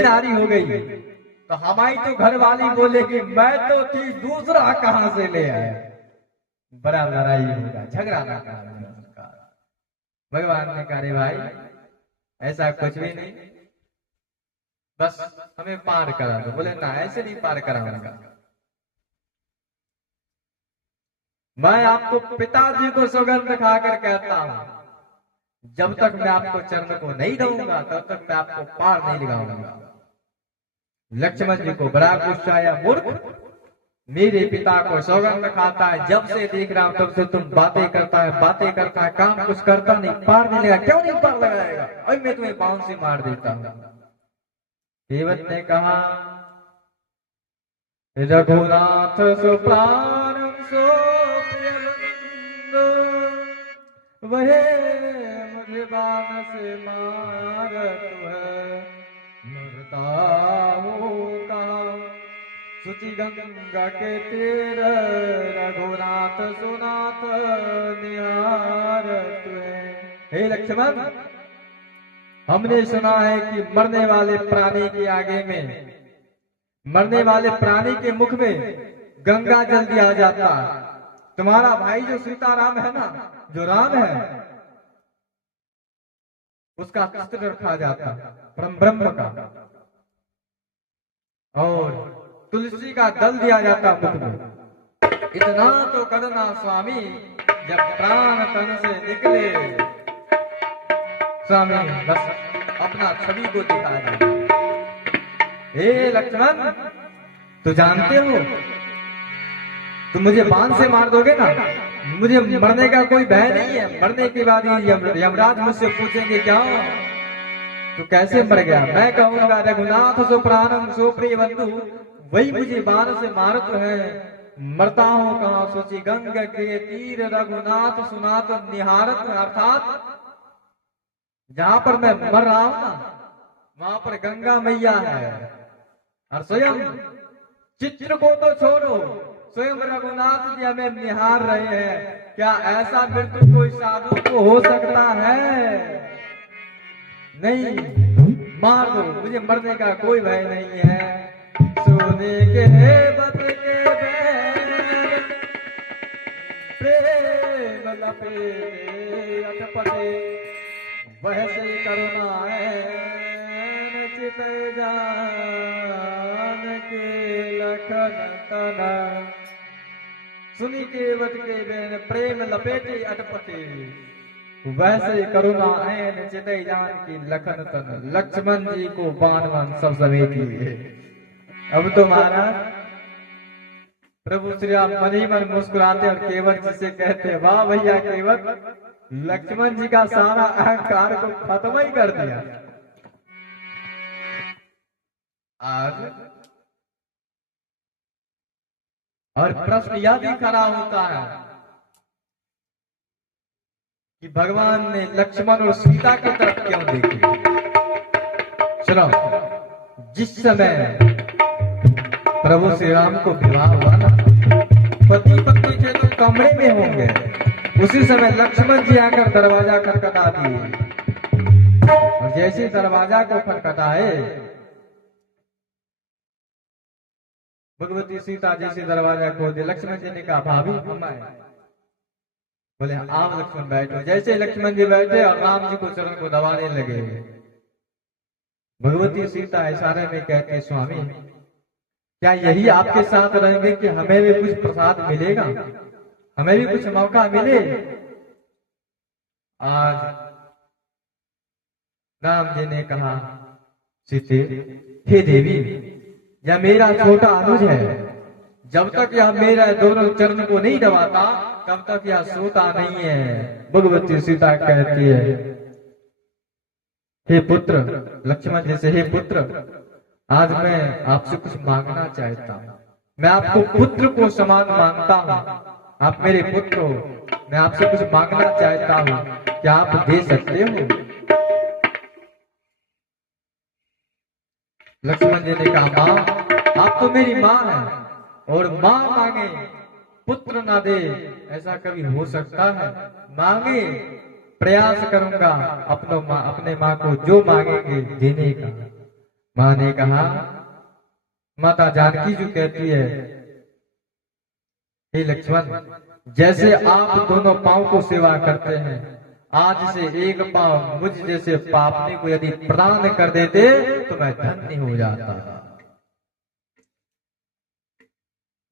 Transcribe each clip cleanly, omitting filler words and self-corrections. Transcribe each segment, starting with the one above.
नारी हो गई तो हमारी तो घर वाली बोलेगी मैं तो थी दूसरा कहां से ले आया। बड़ा लड़ाई होगा, झगड़ा ना करना। भगवान ने कहा रे भाई ऐसा कुछ भी नहीं, बस हमें पार करा दो। बोले ना ऐसे नहीं पार कराऊंगा, मैं आपको पिताजी को सौगंध खाकर कहता हूं जब तक मैं आपको चरण को नहीं दूंगा तब तक मैं आपको पार नहीं लगाऊंगा। लक्ष्मण जी को बड़ा गुस्सा आया, मूर्ख मेरे पिता को सौगंध खाता है, जब से देख रहा हूं तब से तुम बातें करता है, काम कुछ करता नहीं, पार नहीं लगा। क्यों नहीं पार लगाएगा? अभी मैं तुम्हें बाण से मार देता हूं। देवत ने कहा रघुनाथ सुप्राण सो वह मुझे बाण से मारत है, मरता हूँ कहाँ सुचि गंगा के तीर, रघुनाथ सुनाथ निहारत है। हे लक्ष्मण, हमने सुना है कि मरने वाले प्राणी के आगे में, मरने वाले प्राणी के मुख में गंगा जल दिया जाता। तुम्हारा भाई जो सीताराम है ना, जो राम है, उसका चित्र रखा जाता ब्रह्म का, और तुलसी का दल दिया जाता मुख में। इतना तो करना स्वामी, जब प्राण तन से निकले स्वामी बस अपना छवि को दिखा दे। हे लक्ष्मण, तो जानते हो तुम मुझे बाण से मार दोगे ना, मुझे मरने का कोई भय नहीं है। मरने के बाद यमराज मुझसे पूछेंगे क्या हो तो कैसे मर गया, मैं कहूंगा रघुनाथ सो प्राणम सो प्रिय बंधु, वही मुझे बाण से मारत है, मरता हूं कहां सोची गंगा के तीर, रघुनाथ सुनात निहारत। अर्थात जहां पर मैं मर रहा हूं ना, वहां पर गंगा मैया है, और स्वयं चित्र को तो छोड़ो, स्वयं रघुनाथ जी हमें निहार रहे हैं। क्या ऐसा मृत्यु कोई साधु को हो सकता है? नहीं, मार दो, मुझे मरने का कोई भय नहीं है। सोने के बत के बैर, प्रेम लपेटे अटपटे, वैसे करुणा है चित जान के लखन तना। सुनी के बत के बैर, प्रेम लपेटे अटपटे, वैसे करुणा ऐन चितई जान की लखन तन। लक्ष्मण जी को बाण वान सब समेट लिए। अब तो महाराज प्रभु श्री राम मन ही मन मुस्कुराते और केवट जी से कहते, वाह भैया केवट, लक्ष्मण जी का सारा अहंकार को खत्म ही कर दिया। आज और प्रश्न यह भी खड़ा होता है कि भगवान ने लक्ष्मण और सीता की तरफ क्यों देखी? चलो, जिस समय प्रभु श्री राम को विवाह हुआ ना, पति पत्नी के तो कमरे में होंगे, उसी समय लक्ष्मण जी आकर दरवाजा खटखटा दिए, और जैसे दरवाजा को खटखटाए, भगवती सीता जैसे दरवाजा खोल दिया। लक्ष्मण जी ने कहा भाभी हम आए। बोले आप लक्ष्मण बैठो। जैसे लक्ष्मण जी बैठे और राम जी को चरण को दबाने लगे, भगवती सीता इशारे में कहते, स्वामी क्या यही आपके साथ रहेंगे कि हमें भी कुछ प्रसाद मिलेगा, हमें भी कुछ मौका मिले? आज राम जी ने कहा, सीते हे देवी, यह मेरा छोटा अनुज है, जब तक यह मेरा दोनों चरण को नहीं दबाता तब तक यह सोता नहीं है। भगवती सीता कहती है, हे पुत्र, लक्ष्मण जी से, हे पुत्र, आज मैं आपसे कुछ मांगना चाहता हूं। मैं आपको पुत्र को समान मानता हूं, आप मेरे पुत्र हो, मैं आपसे कुछ मांगना चाहता हूं, क्या आप दे सकते हो? लक्ष्मण जी ने कहा, मां, आप तो मेरी मां है, और मां मांगे पुत्र ना दे, ऐसा कभी हो सकता है? मांगे, प्रयास करूंगा अपने मां को जो मांगेंगे देने का। मां ने कहा, माता जानकी जो कहती है, हे लक्ष्मण, जैसे आप दोनों पांव को सेवा करते हैं, आज से एक पांव मुझ जैसे पापनी को यदि प्रदान कर देते तो मैं धन्य हो जाता।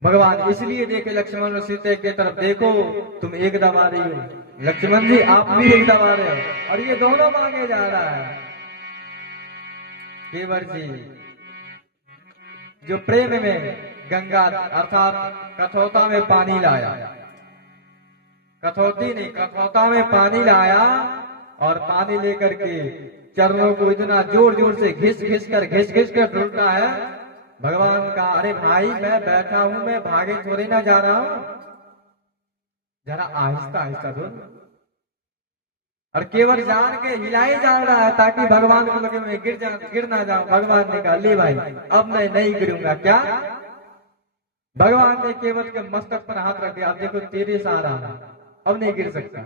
भगवान इसलिए देखे लक्ष्मण और सीता की तरफ, देखो तुम एक दबा रही हो, लक्ष्मण जी आप भी एक दबा रहे हो, और ये दोनों मांगे जा रहा है। केवल जी जो प्रेम में गंगा अर्थात कठौता में पानी लाया, कठौती नहीं कठौता में पानी लाया, और पानी लेकर के चरणों को इतना जोर जोर से घिस घिस कर ढूंढता है। भगवान का, अरे भाई मैं बैठा हूं, मैं भागे थोड़ी ना जा रहा हूं, जरा आहिस्ता आहिस्ता धो। और केवल जान के हिलाई जा रहा है ताकि भगवान को लगे मैं गिर ना जाऊं। भगवान ने कहा, ले भाई अब मैं नहीं गिरूंगा। क्या? भगवान ने केवल के मस्तक पर हाथ रख दिया, अब देखो तेरे सहारा अब नहीं गिर सकता।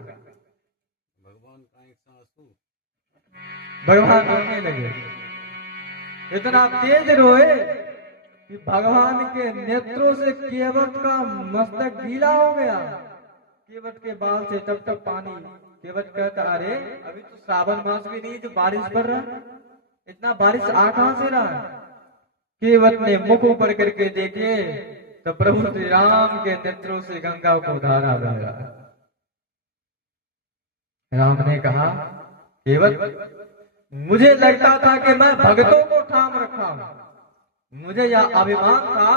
भगवान रोने लगे, इतना तेज रोए कि भगवान के नेत्रों से केवट का मस्तक गीला हो गया। केवट के बाल से टप टप पानी। केवट कहता, अरे अभी तो श्रावण मास भी नहीं जो बारिश पड़ रहा, इतना बारिश आ कहां से रहा? केवट ने मुख ऊपर करके देखे तो प्रभु श्री राम के नेत्रों से गंगा को धारा बह रहा। राम ने कहा, केवट मुझे लगता था कि मैं भक्तों को थाम रखा हूं, मुझे यह अभिमान था